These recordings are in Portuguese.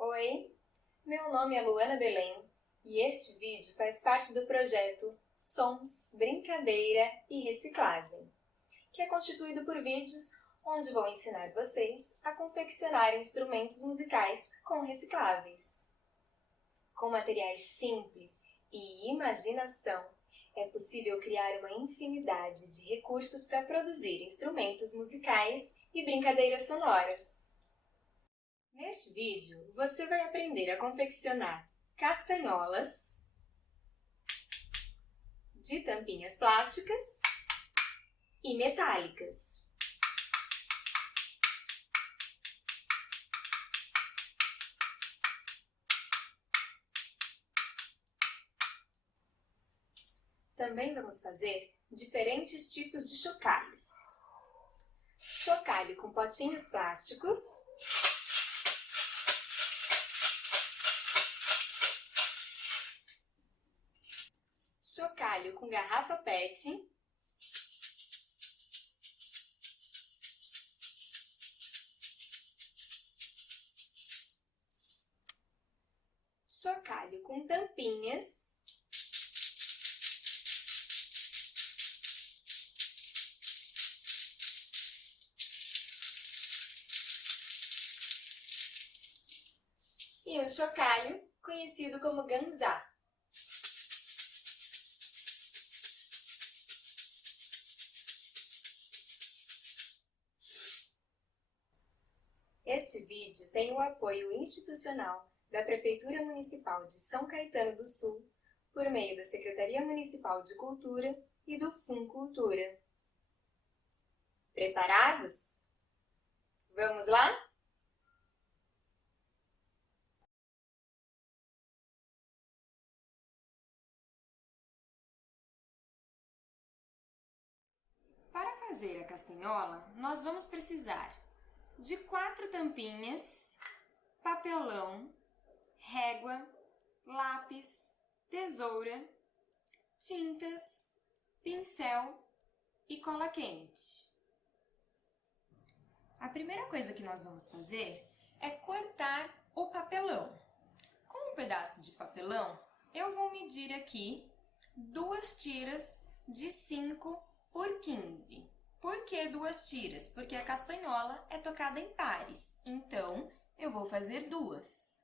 Oi, meu nome é Luana Belém e este vídeo faz parte do projeto Sons, Brincadeira e Reciclagem, que é constituído por vídeos onde vou ensinar vocês a confeccionar instrumentos musicais com recicláveis. Com materiais simples e imaginação, é possível criar uma infinidade de recursos para produzir instrumentos musicais e brincadeiras sonoras. Neste vídeo, você vai aprender a confeccionar castanholas de tampinhas plásticas e metálicas. Também vamos fazer diferentes tipos de chocalhos. Chocalho com potinhos plásticos, chocalho com garrafa PET, chocalho com tampinhas, e um chocalho conhecido como ganzá. Este vídeo tem o apoio institucional da Prefeitura Municipal de São Caetano do Sul, por meio da Secretaria Municipal de Cultura e do FUNcultura. Preparados? Vamos lá? Para fazer a castanhola, nós vamos precisar de 4 tampinhas, papelão, régua, lápis, tesoura, tintas, pincel e cola quente. A primeira coisa que nós vamos fazer é cortar o papelão. Com um pedaço de papelão, eu vou medir aqui 2 tiras de 5 por 15. Por que 2 tiras? Porque a castanhola é tocada em pares, então eu vou fazer 2.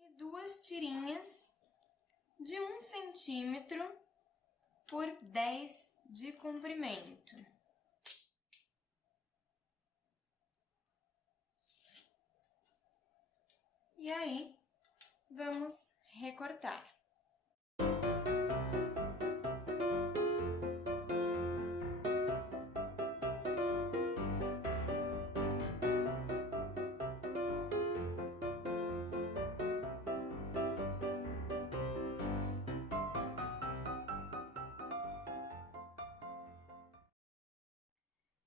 E 2 tirinhas de 1 centímetro por 10 de comprimento. E aí, vamos recortar.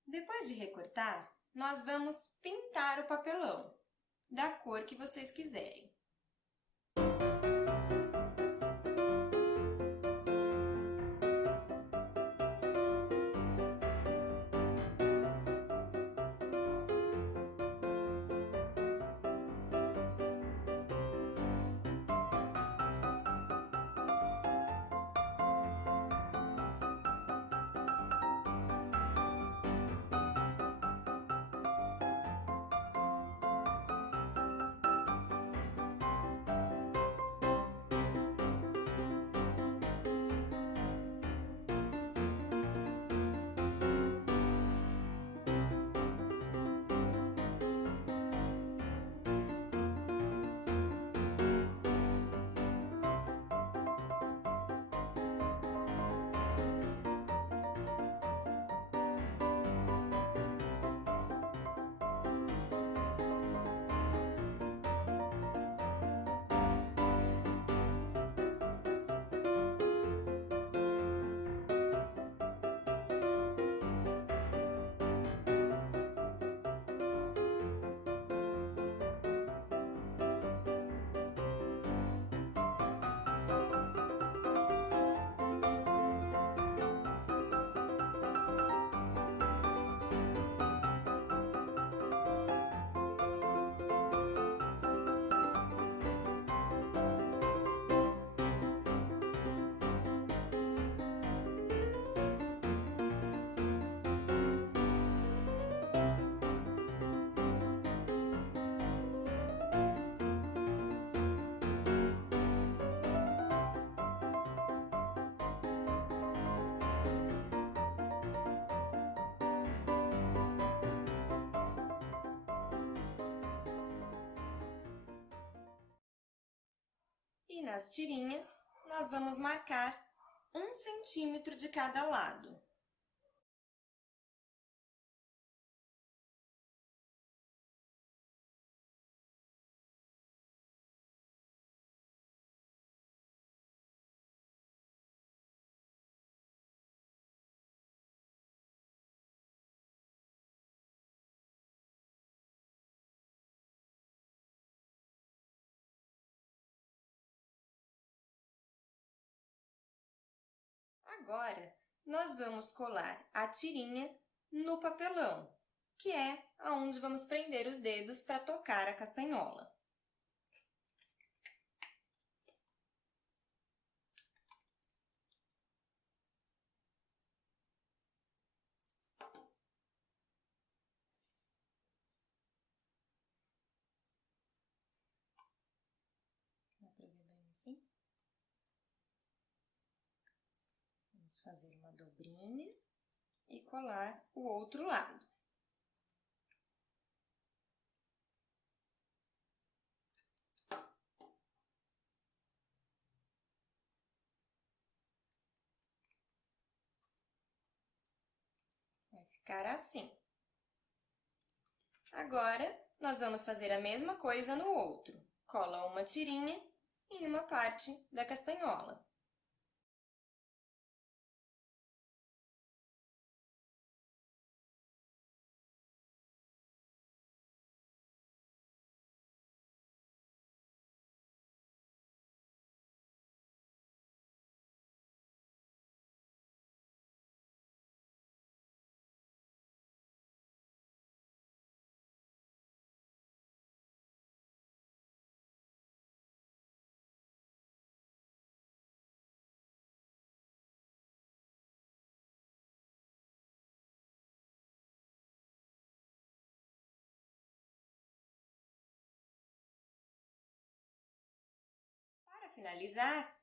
Depois de recortar, nós vamos pintar o papelão da cor que vocês quiserem. E nas tirinhas, nós vamos marcar 1 centímetro de cada lado. Agora, nós vamos colar a tirinha no papelão, que é aonde vamos prender os dedos para tocar a castanhola. Dá para ver bem assim? Vamos fazer uma dobrinha e colar o outro lado. Vai ficar assim. Agora, nós vamos fazer a mesma coisa no outro. Cola uma tirinha em uma parte da castanhola. Para finalizar,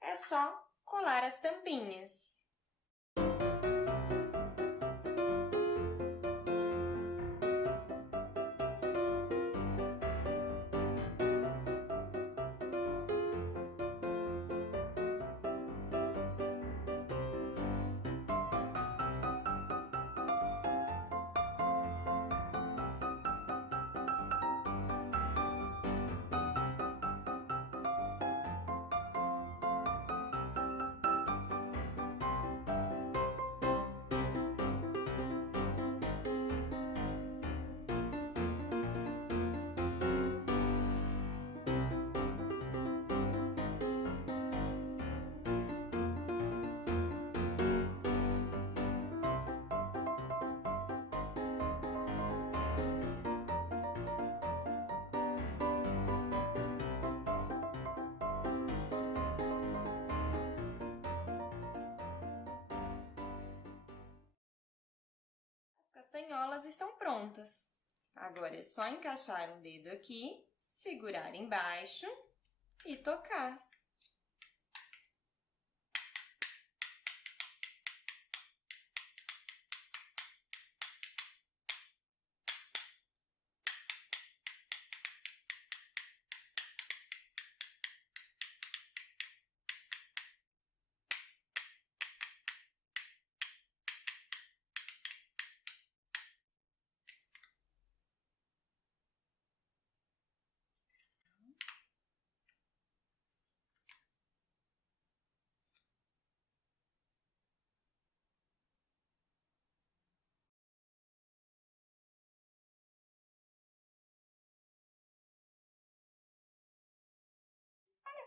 é só colar as tampinhas. As castanholas estão prontas. Agora é só encaixar um dedo aqui, segurar embaixo e tocar.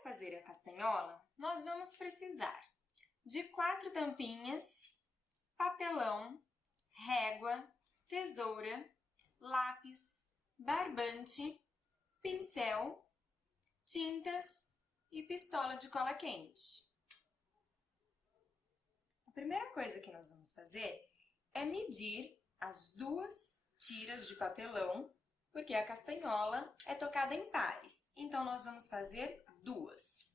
Para fazer a castanhola, nós vamos precisar de 4 tampinhas, papelão, régua, tesoura, lápis, barbante, pincel, tintas e pistola de cola quente. A primeira coisa que nós vamos fazer é medir as 2 tiras de papelão, porque a castanhola é tocada em pares, então nós vamos fazer 2.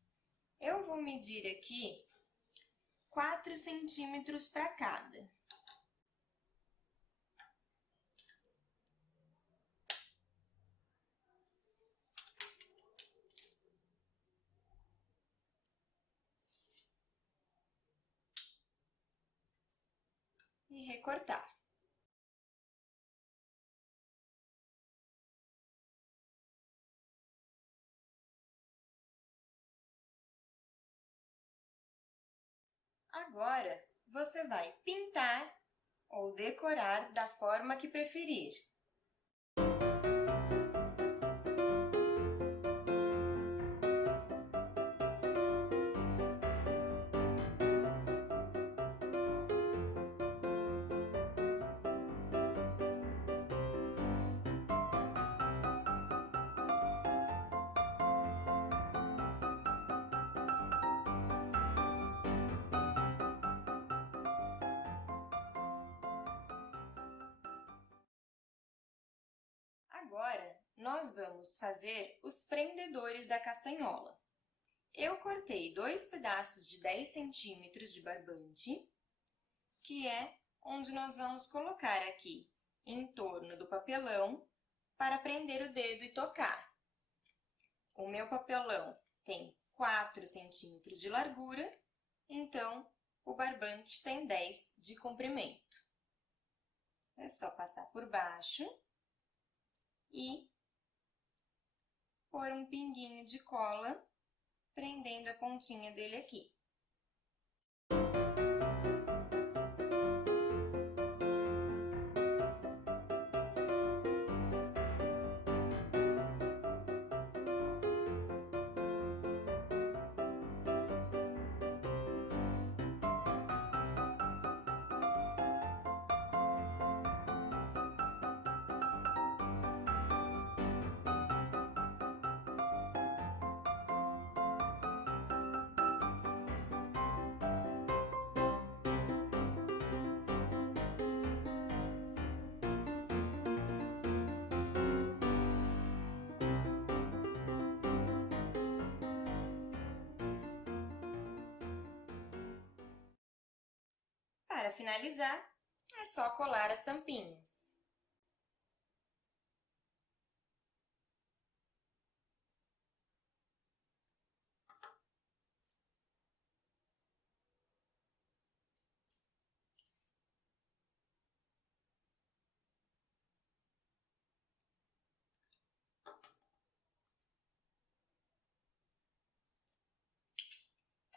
Eu vou medir aqui 4 centímetros para cada. e recortar. Agora, você vai pintar ou decorar da forma que preferir. Agora, nós vamos fazer os prendedores da castanhola. Eu cortei 2 pedaços de 10 centímetros de barbante, que é onde nós vamos colocar aqui em torno do papelão para prender o dedo e tocar. O meu papelão tem 4 centímetros de largura, então o barbante tem 10 de comprimento. É só passar por baixo e pôr um pinguinho de cola, prendendo a pontinha dele aqui. Para finalizar, é só colar as tampinhas.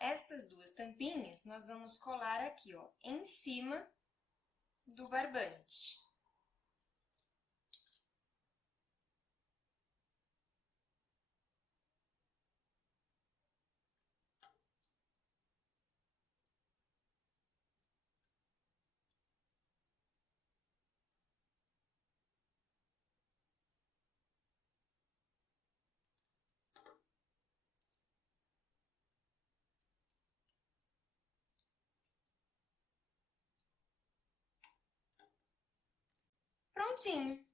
Estas 2 tampinhas nós vamos colar aqui, ó, em cima do barbante. Prontinho!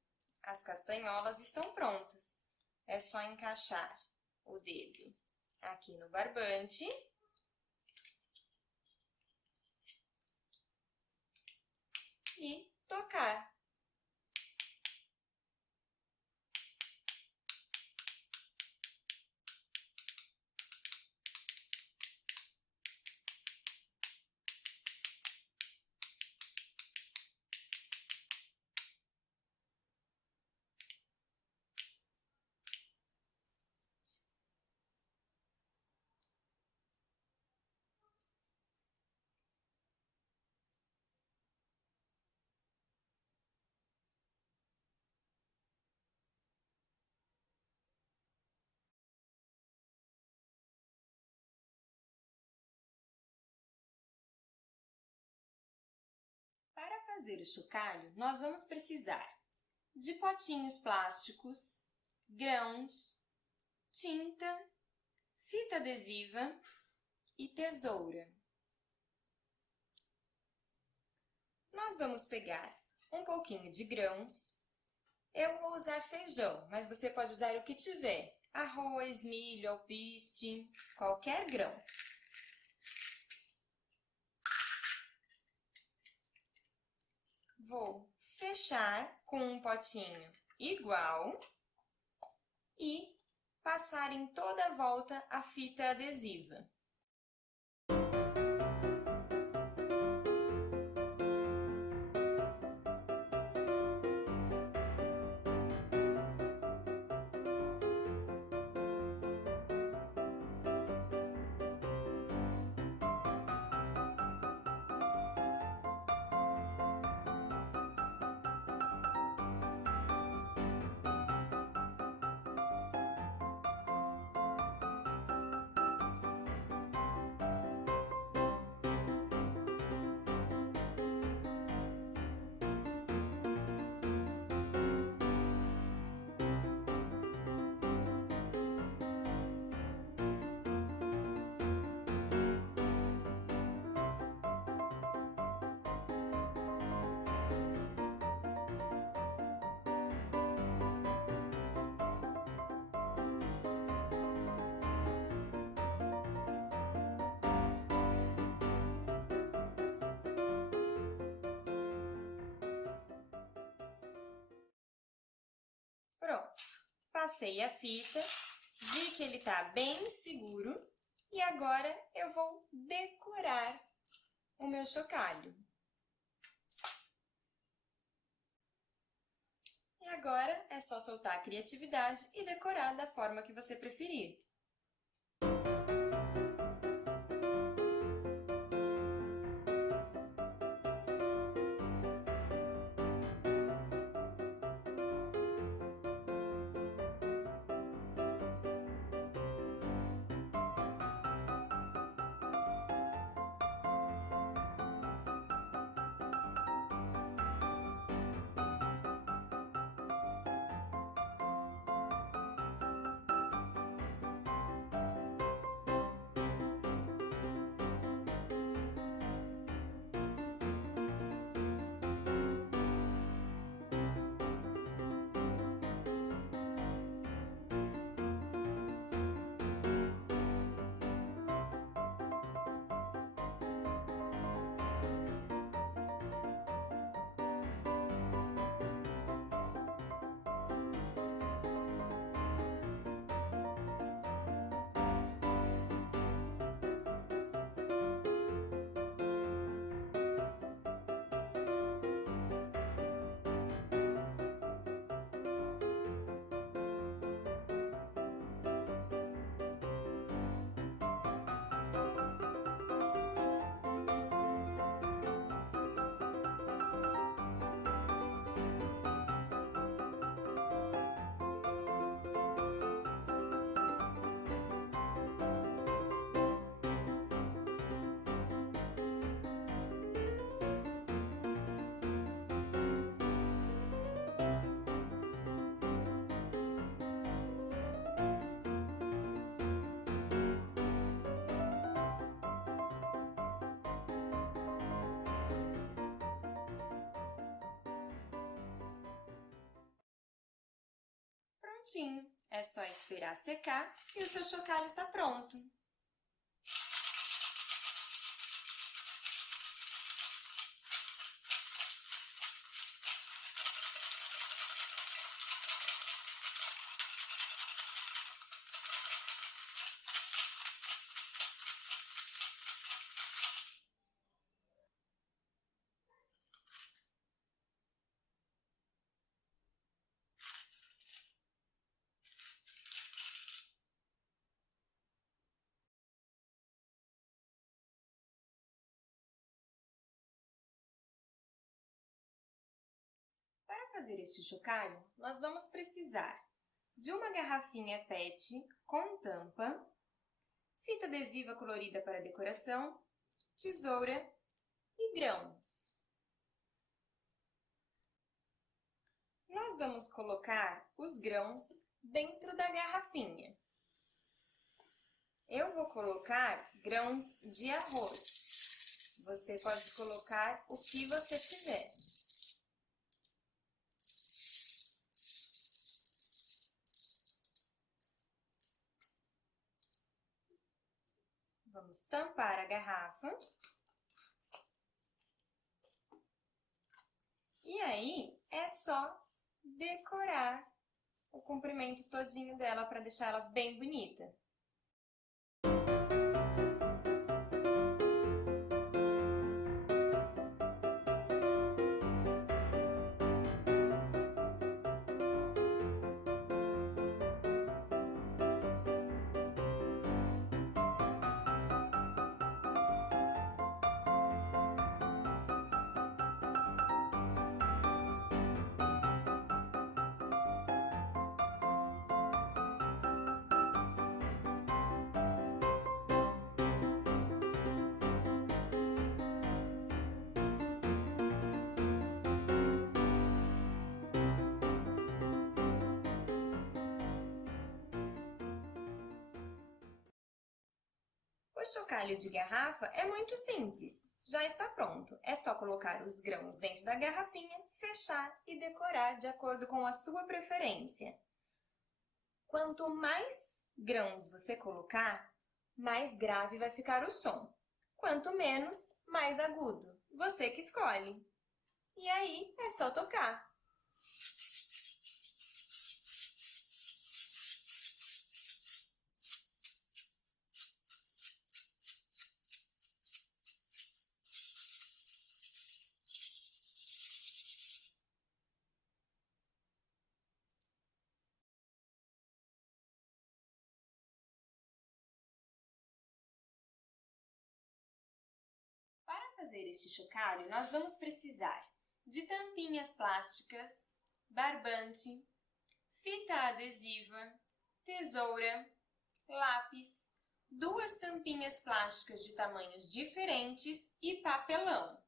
As castanholas estão prontas. É só encaixar o dedo aqui no barbante e tocar. Para fazer o chocalho, nós vamos precisar de potinhos plásticos, grãos, tinta, fita adesiva e tesoura. Nós vamos pegar um pouquinho de grãos. Eu vou usar feijão, mas você pode usar o que tiver. Arroz, milho, alpiste, qualquer grão. Vou fechar com um potinho igual e passar em toda a volta a fita adesiva. Passei a fita, vi que ele está bem seguro e agora eu vou decorar o meu chocalho. E agora é só soltar a criatividade e decorar da forma que você preferir. Prontinho! É só esperar secar e o seu chocalho está pronto. Para fazer este chocalho, nós vamos precisar de uma garrafinha PET com tampa, fita adesiva colorida para decoração, tesoura e grãos. Nós vamos colocar os grãos dentro da garrafinha. Eu vou colocar grãos de arroz. Você pode colocar o que você tiver. Vamos tampar a garrafa. E aí, é só decorar o comprimento todinho dela para deixar ela bem bonita. O chocalho de garrafa é muito simples, já está pronto. É só colocar os grãos dentro da garrafinha, fechar e decorar de acordo com a sua preferência. Quanto mais grãos você colocar, mais grave vai ficar o som. Quanto menos, mais agudo. Você que escolhe. E aí, é só tocar. fazer este chocalho, nós vamos precisar de tampinhas plásticas, barbante, fita adesiva, tesoura, lápis, 2 tampinhas plásticas de tamanhos diferentes e papelão.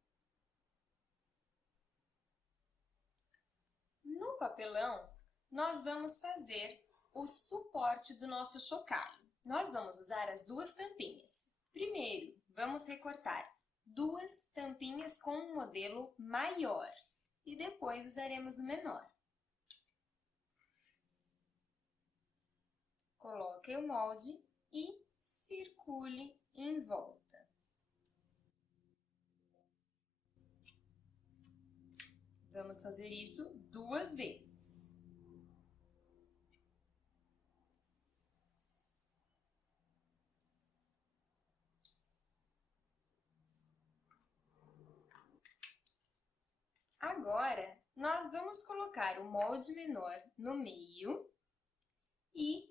No papelão, nós vamos fazer o suporte do nosso chocalho. Nós vamos usar as 2 tampinhas. Primeiro, vamos recortar 2 tampinhas com um modelo maior e depois usaremos o menor. Coloque o molde e circule em volta. Vamos fazer isso 2 vezes. Agora, nós vamos colocar o molde menor no meio e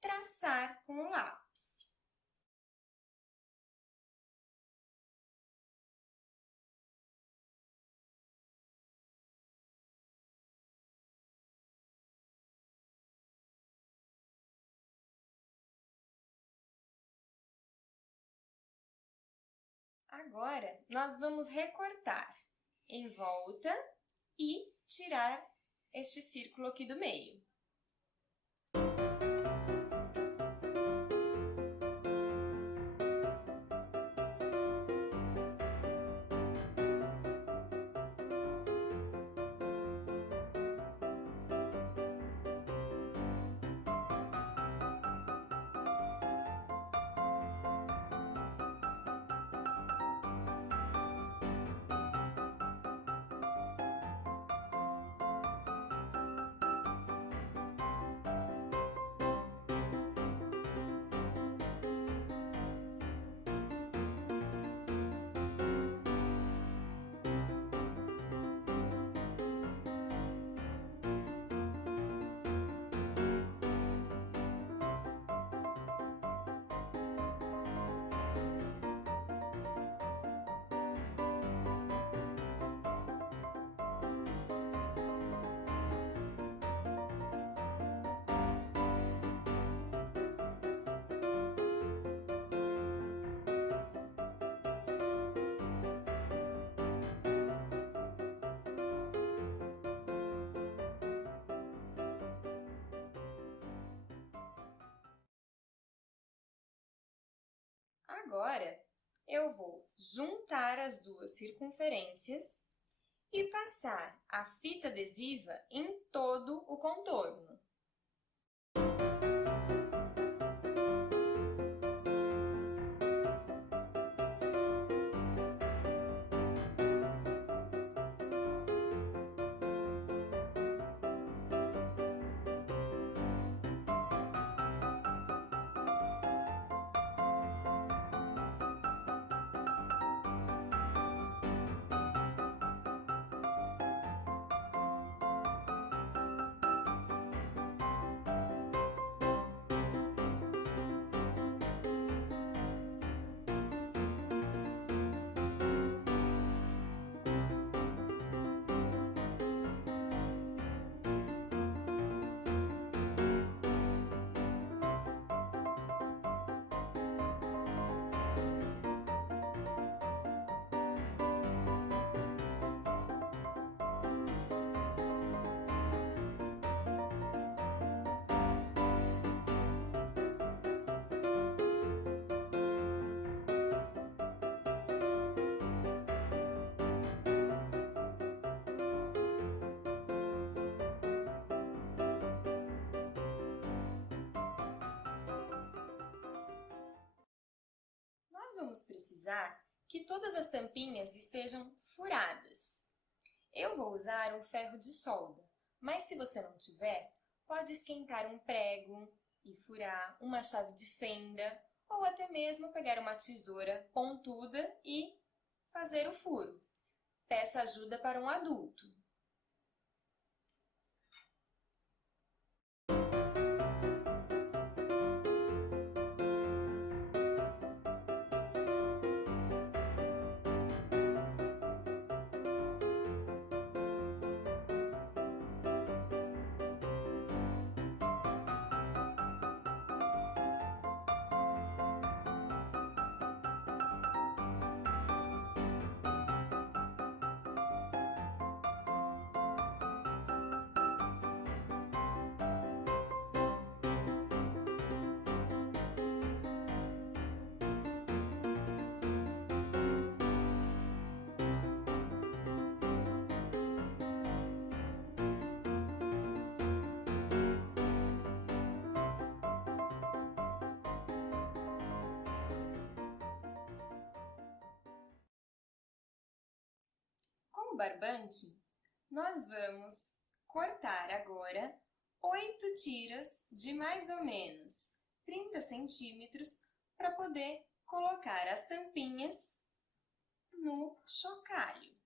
traçar com o lápis. Agora, nós vamos recortar em volta e tirar este círculo aqui do meio. Agora, eu vou juntar as 2 circunferências e passar a fita adesiva em todo o contorno. Nós vamos precisar que todas as tampinhas estejam furadas. Eu vou usar um ferro de solda, mas se você não tiver, pode esquentar um prego e furar uma chave de fenda ou até mesmo pegar uma tesoura pontuda e fazer o furo. Peça ajuda para um adulto. barbante, nós vamos cortar agora 8 tiras de mais ou menos 30 centímetros para poder colocar as tampinhas no chocalho.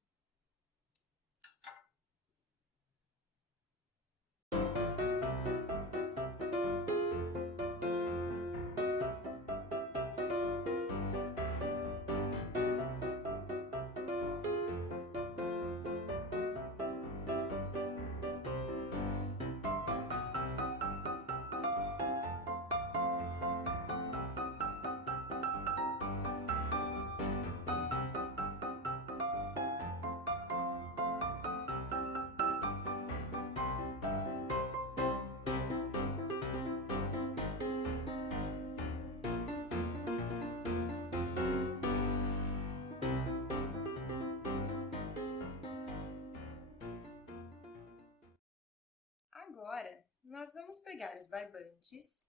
Agora, nós vamos pegar os barbantes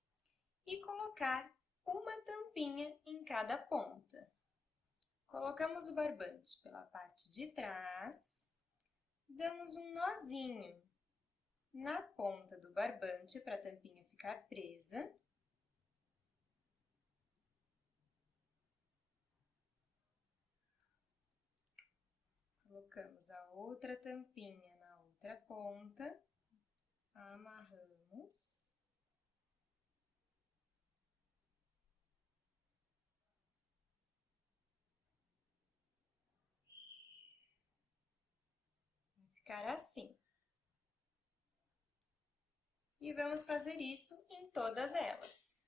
e colocar uma tampinha em cada ponta. Colocamos o barbante pela parte de trás, damos um nozinho na ponta do barbante para a tampinha ficar presa. Colocamos a outra tampinha na outra ponta. Amarramos. Vai ficar assim. E vamos fazer isso em todas elas.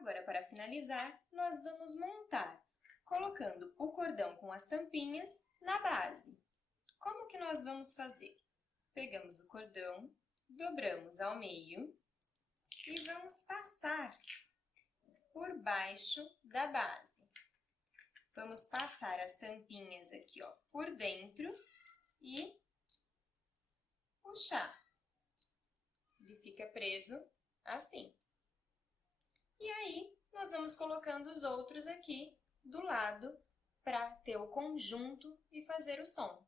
Agora, para finalizar, nós vamos montar, colocando o cordão com as tampinhas na base. Como que nós vamos fazer? Pegamos o cordão, dobramos ao meio e vamos passar por baixo da base. Vamos passar as tampinhas aqui, ó, por dentro e puxar. Ele fica preso assim. E aí, nós vamos colocando os outros aqui do lado para ter o conjunto e fazer o som.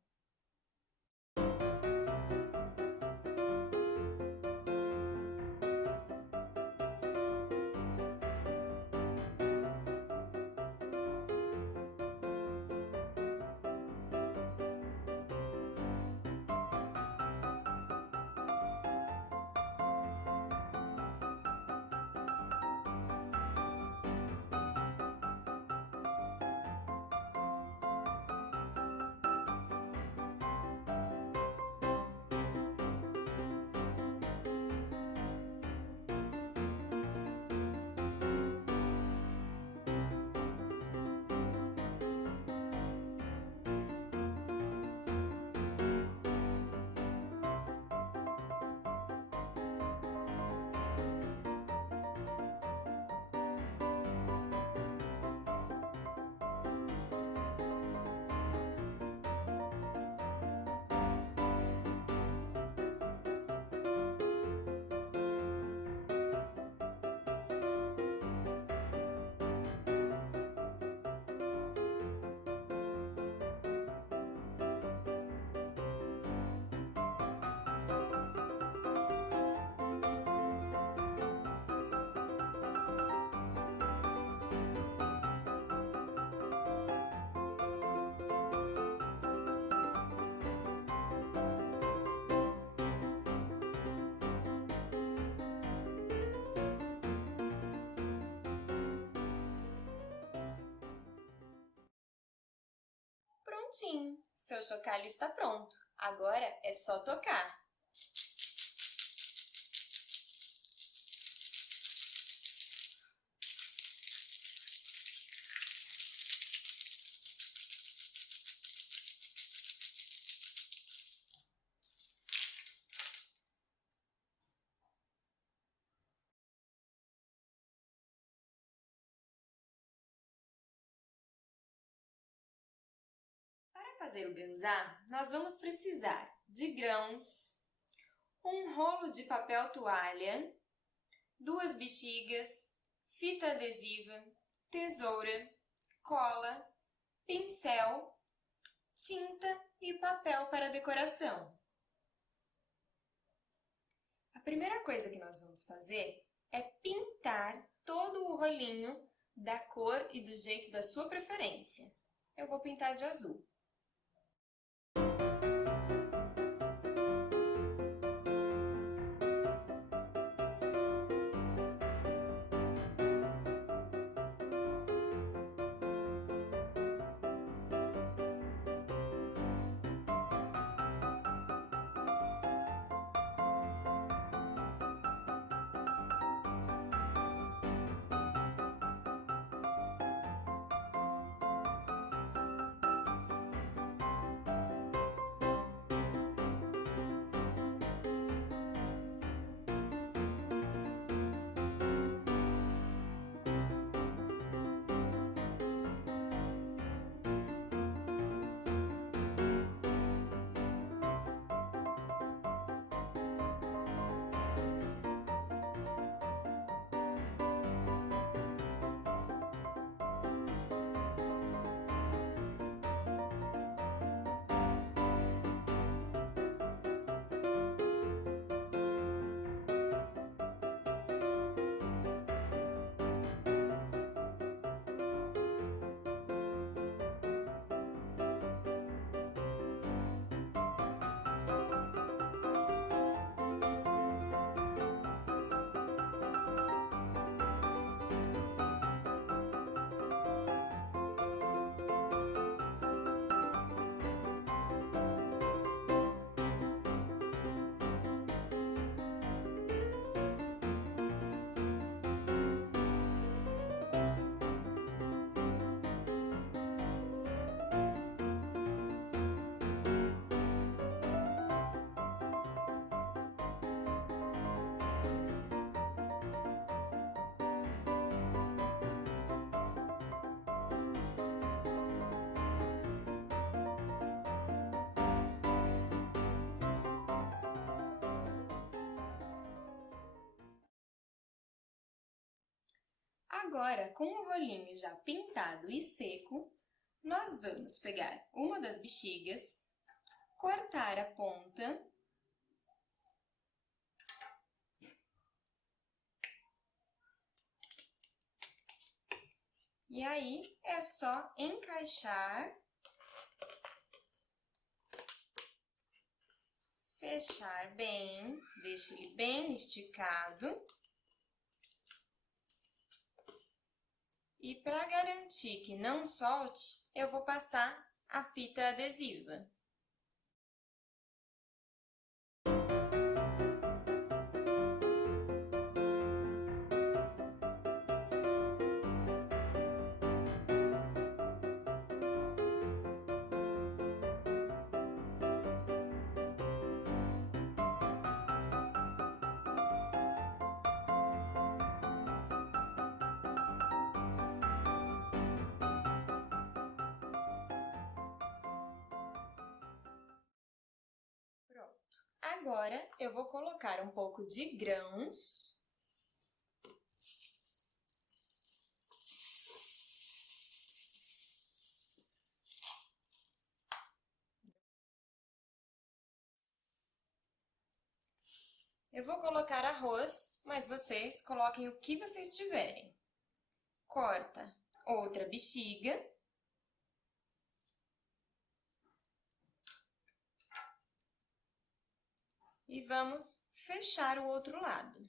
Prontinho! Seu chocalho está pronto. Agora é só tocar. Para fazer o ganzá, nós vamos precisar de grãos, um rolo de papel toalha, 2 bexigas, fita adesiva, tesoura, cola, pincel, tinta e papel para decoração. A primeira coisa que nós vamos fazer é pintar todo o rolinho da cor e do jeito da sua preferência. Eu vou pintar de azul. Agora, com o rolinho já pintado e seco, nós vamos pegar uma das bexigas, cortar a ponta e aí é só encaixar, fechar bem, deixa ele bem esticado. E para garantir que não solte, eu vou passar a fita adesiva. Pronto. Agora, eu vou colocar um pouco de grãos. Eu vou colocar arroz, mas vocês coloquem o que vocês tiverem. Corta outra bexiga. E vamos fechar o outro lado.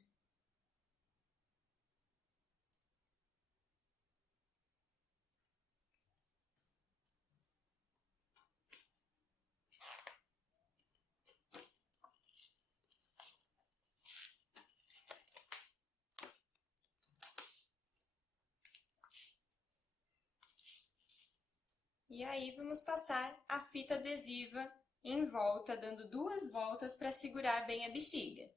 E aí, vamos passar a fita adesiva em volta, dando 2 voltas para segurar bem a bexiga.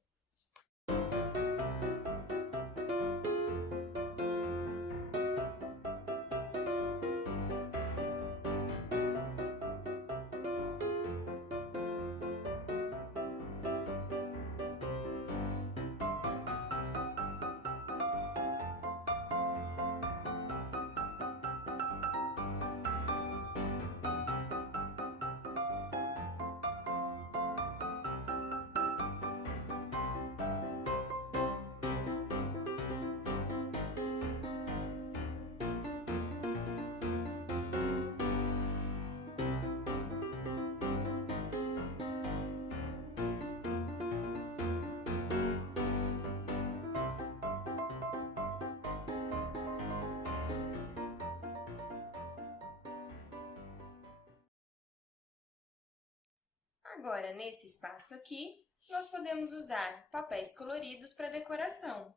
Agora, nesse espaço aqui, nós podemos usar papéis coloridos para decoração.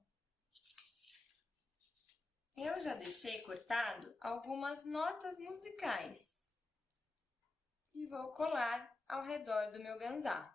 Eu já deixei cortado algumas notas musicais e vou colar ao redor do meu ganzá.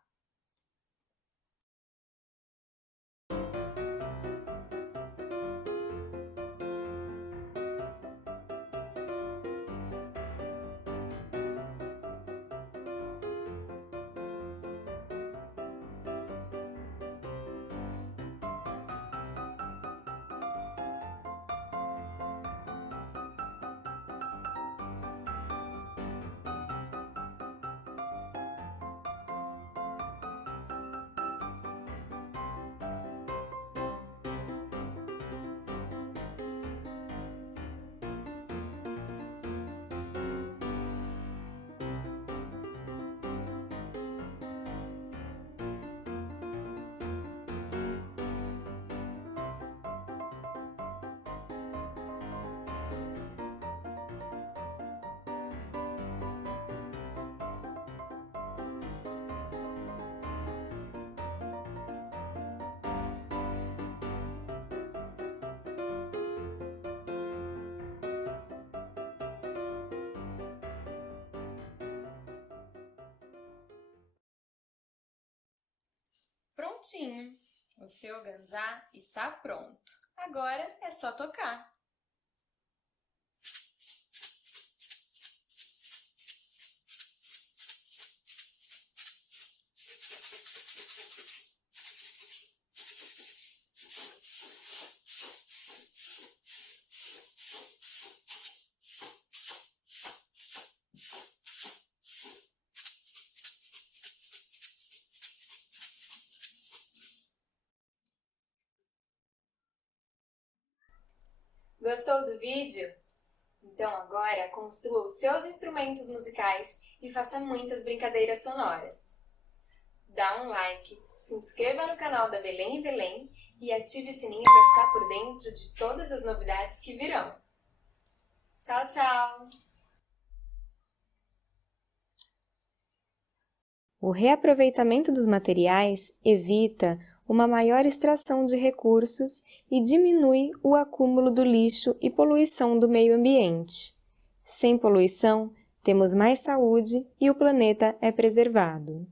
Prontinho! O seu ganzá está pronto. Agora é só tocar. Gostou do vídeo? Então agora construa os seus instrumentos musicais e faça muitas brincadeiras sonoras. Dá um like, se inscreva no canal da Belém e Belém e ative o sininho para ficar por dentro de todas as novidades que virão. Tchau, tchau! O reaproveitamento dos materiais evita uma maior extração de recursos e diminui o acúmulo do lixo e poluição do meio ambiente. Sem poluição, temos mais saúde e o planeta é preservado.